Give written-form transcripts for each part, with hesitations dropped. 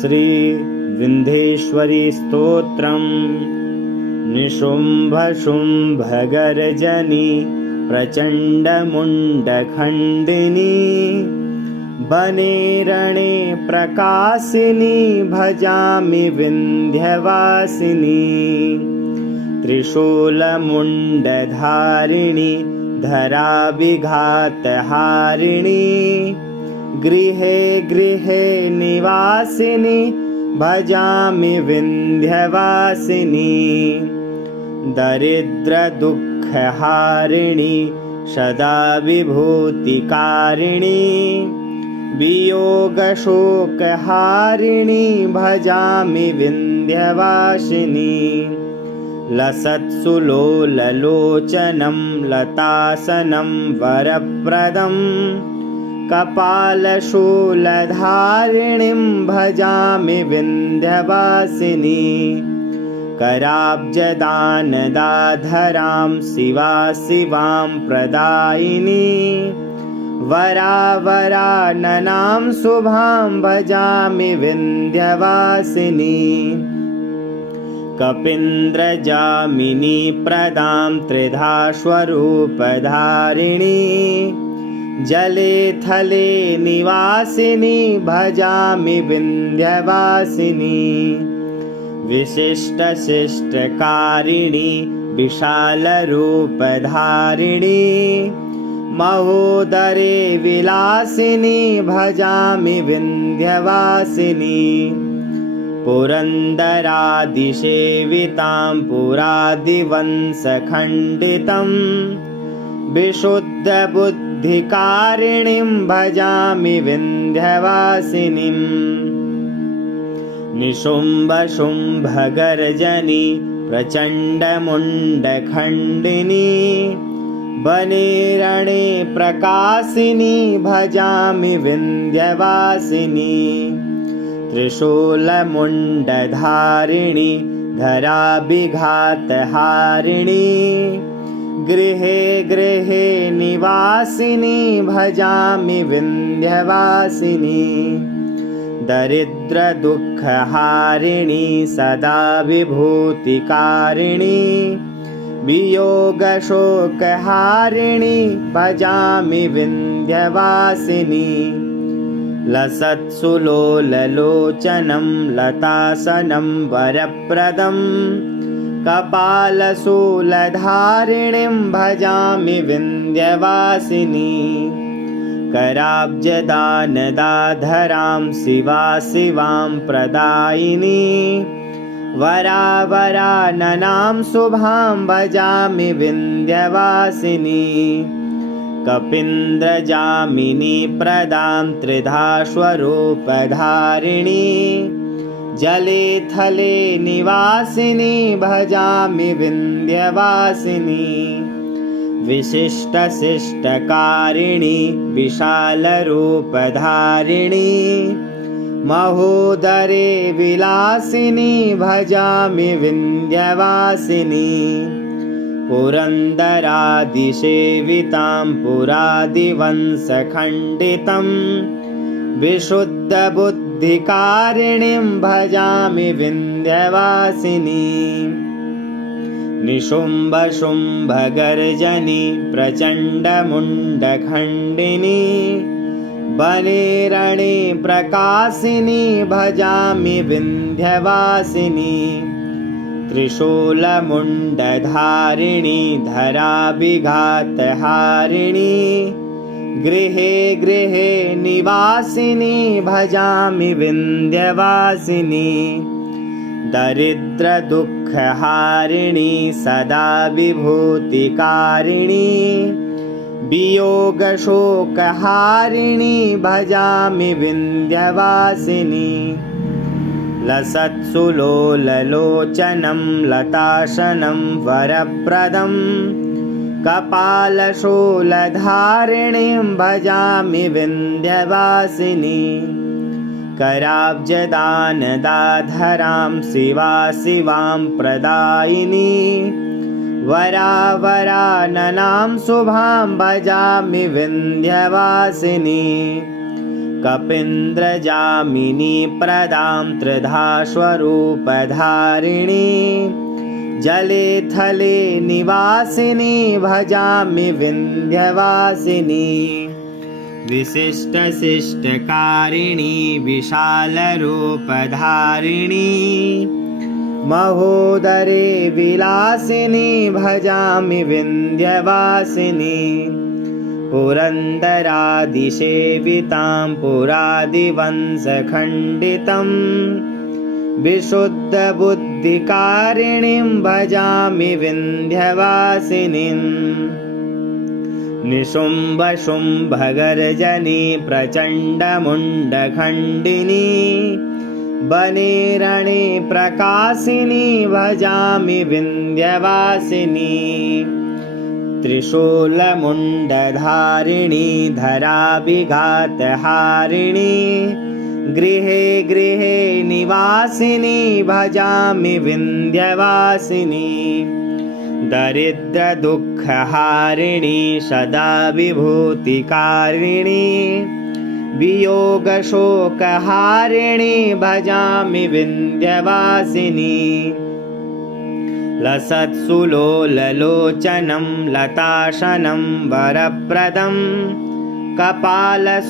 श्री विन्ध्येश्वरी स्तोत्रम्। निशुम्भ शुम्भ गर्जनी प्रचण्डमुण्डखण्डिनी वने रणे प्रकाशिनी भजामि विन्ध्यवासिनी। त्रिशूलमुण्डधारिणी धराविघातहारिणी गृहे गृहे निवासिनी भजामि विन्ध्यवासिनी। दरिद्रदुःखहारिणी सदा विभूतिकारिणी वियोगशोकहारिणी भजामि विन्ध्यवासिनी। लसत्सुलोललोचनं लतासनं वरप्रदं कपालशूलधारिणीं भजामि विन्ध्यवासिनी। कराब्जदानदाधरां शिवां प्रदायिनी वरावराननां शुभां भजामि विन्ध्यवासिनी। कपीन्द्रजामिनी प्रदां त्रिधा स्वरूपधारिणी जले थले निवासिनी भजामि विन्ध्यवासिनी। विशिष्टशिष्टकारिणी विशालरूपधारिणी महोदरे विलासिनी भजामि विन्ध्यवासिनी। पुरन्दरादिसेवितां पुरादिवंशखण्डितं विशुद्धबुद्धिकारिणीं भजामि विन्ध्यवासिनीम्। निशुम्भ गर्जनी प्रचण्डमुण्डखण्डिनी वने रणे प्रकाशिनी भजामि विन्ध्यवासिनी। त्रिशूलमुण्डधारिणी धराभिघातहारिणी गृहे गृहे निवासिनी भजामि विन्ध्यवासिनी। दरिद्रदुःखहारिणी सदा विभूतिकारिणी वियोगशोकहारिणी भजामि विन्ध्यवासिनी। लसत्सुलोललोचनं लतासनं वरप्रदं कपालशूलधारिणीं भजामि विन्ध्यवासिनी। कराब्जदानदाधरां शिवां प्रदायिनी वरावराननां शुभां भजामि विन्ध्यवासिनी। कपीन्द्रजामिनी प्रदां त्रिधा स्वरूपधारिणी जले थले निवासिनी भजामि विन्ध्यवासिनी। विशिष्टशिष्टकारिणी विशालरूपधारिणी महोदरे विलासिनी भजामि विन्ध्यवासिनी। पुरन्दरादिसेवितां पुरादिवंशखण्डितं विशुद्धबुद्धिकारिणीं भजामि विन्ध्यवासिनी। निशुम्भ शुम्भ गर्जनी प्रचण्डमुण्डखण्डिनी वने रणे प्रकाशिनी भजामि विन्ध्यवासिनी। त्रिशूलमुण्डधारिणी धराभिघातहारिणी गृहे गृहे निवासिनी भजामि विन्ध्यवासिनी। दरिद्रदुःखहारिणी सदा विभूतिकारिणी वियोगशोकहारिणी भजामि विन्ध्यवासिनी। लसत्सुलोललोचनं लतासनं वरप्रदं कपालशूलधारिणीं भजामि विन्ध्यवासिनी। कराब्जदानदाधरां शिवां प्रदायिनी वरावराननां शुभां भजामि विन्ध्यवासिनी। कपीन्द्रजामिनी प्रदां त्रिधास्वरूपधारिणी जले थले निवासिनी भजामि विन्ध्यवासिनी विशिष्टशिष्टकारिणी विशालरूपधारिणी महोदरे विलासिनी भजामि विन्ध्यवासिनी पुरन्दरादिसेवितां पुरादिवंशखण्डितं विशुद्धबुद्धिकारिणीं भजामि विन्ध्यवासिनीम् निशुम्भशुम्भगर्जनी प्रचण्डमुण्डखण्डिनी वने रणे प्रकाशिनी भजामि विन्ध्यवासिनी त्रिशूलमुण्डधारिणी धराभिघातहारिणी गृहे गृहे निवासिनी भजामि विन्ध्यवासिनी दरिद्रदुःखहारिणी सदा विभूतिकारिणी वियोगशोकहारिणी भजामि विन्ध्यवासिनी लसत्सुलोललोचनं लताशनं वरप्रदं कपालशूलधारिणीं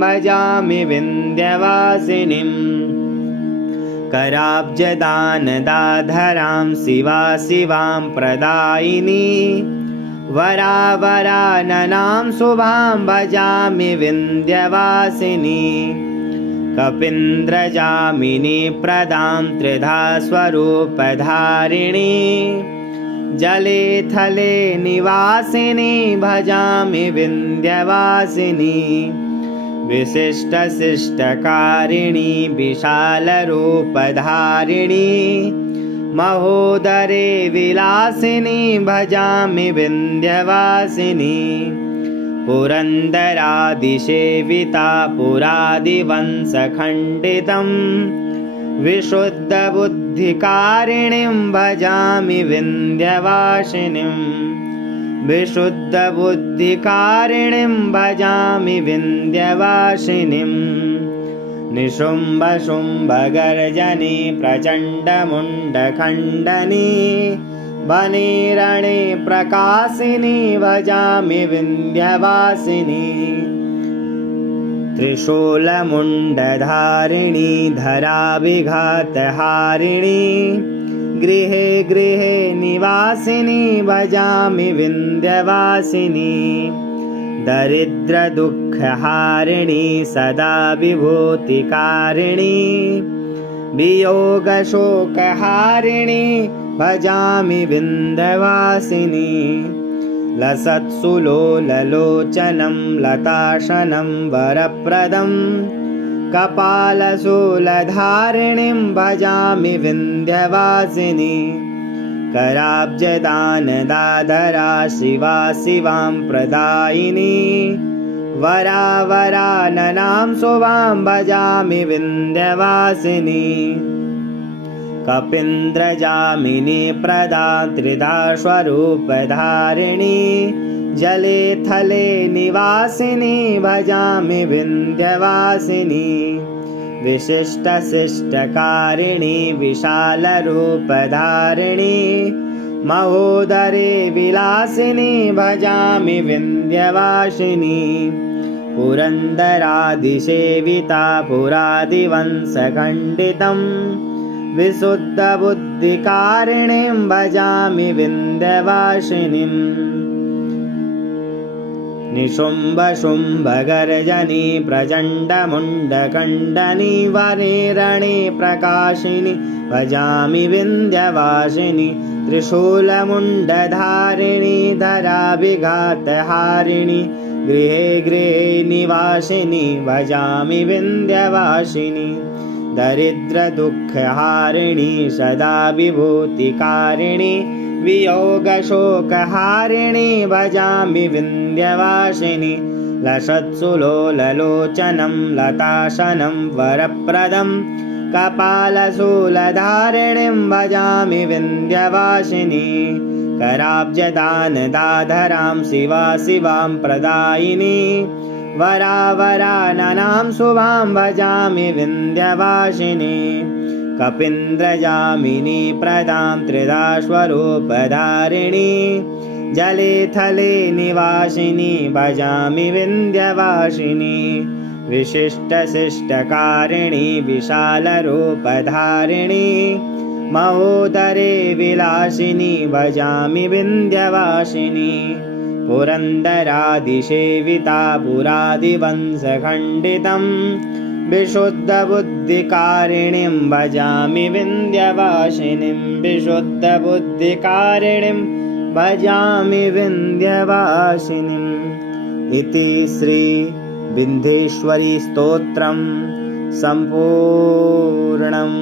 भजामि विन्ध्यवासिनीम् कराब्जदानदाधरां शिवां प्रदायिनी वरावराननां शुभां भजामि विन्ध्यवासिनी कपीन्द्रजामिनी प्रदां त्रिधास्वरूपधारिणी जले थले निवासिनी भजामि विन्ध्यवासिनी विशिष्टशिष्टकारिणी विशालरूपधारिणी महोदरे विलासिनी भजामि विन्ध्यवासिनी पुरन्दरादिसेविता पुरादिवंशखण्डितं विशुद्धबुद्धिकारिणीं भजामि विन्ध्यवासिनीम् विशुद्धबुद्धिकारिणीं भजामि विन्ध्यवासिनीम् निशुम्भशुम्भगर्जनी प्रचण्डमुण्डखण्डनी वने रणे प्रकाशिनी भजामि विन्ध्यवासिनी त्रिशूलमुण्डधारिणी धराभिघातहारिणी गृहे गृहे निवासिनी भजामि विन्ध्यवासिनी दरिद्रदुःखहारिणी सदा विभूतिकारिणी वियोगशोकहारिणी भजामि विन्ध्यवासिनी लसत्सुलोललोचनं लताशनं वरप्रदं कपालशूलधारिणीं भजामि विन्ध्यवासिनी कराब्जदानदाधरा शिवां प्रदायिनी वरावराननां शुभां भजामि विन्ध्यवासिनी कपीन्द्रजामिनी प्रदा त्रिधास्वरूपधारिणी जले थले निवासिनी भजामि विन्ध्यवासिनी विशिष्टशिष्टकारिणी विशालरूपधारिणी महोदरे विलासिनी भजामि विन्ध्यवासिनी पुरन्दरादिसेविता पुरादिवंशखण्डितं विशुद्धबुद्धिकारिणीं भजामि विन्ध्यवासिनीम् निशुम्भशुम्भगर्जनी प्रचण्डमुण्डखण्डनी वने रणे प्रकाशिनी भजामि विन्ध्यवासिनी त्रिशूलमुण्डधारिणी धराभिघातहारिणी गृहे गृहे निवासिनी भजामि विन्ध्यवासिनी दरिद्रदुःखहारिणी सदा विभूतिकारिणी वियोगशोकहारिणी भजामि विन्ध्यवासिनी लसत्सुलोललोचनं लताशनं वरप्रदं कपालशूलधारिणीं भजामि विन्ध्यवासिनी कराब्जदानदाधरां शिवां प्रदायिनी वरावराननां शुभां भजामि विन्ध्यवासिनी कपीन्द्रजामिनी प्रदां त्रिधा स्वरूपधारिणी जले थले निवासिनी भजामि विन्ध्यवासिनी विशिष्टशिष्टकारिणी विशालरूपधारिणी महोदरे विलासिनी भजामि विन्ध्यवासिनी पुरन्दरादिसेविता पुरादिवंशखण्डितं विशुद्धबुद्धिकारिणीं भजामि विन्ध्यवासिनीं विशुद्धबुद्धिकारिणीं भजामि विन्ध्यवासिनीम् इति श्री विन्ध्येश्वरी स्तोत्रं सम्पूर्णम्।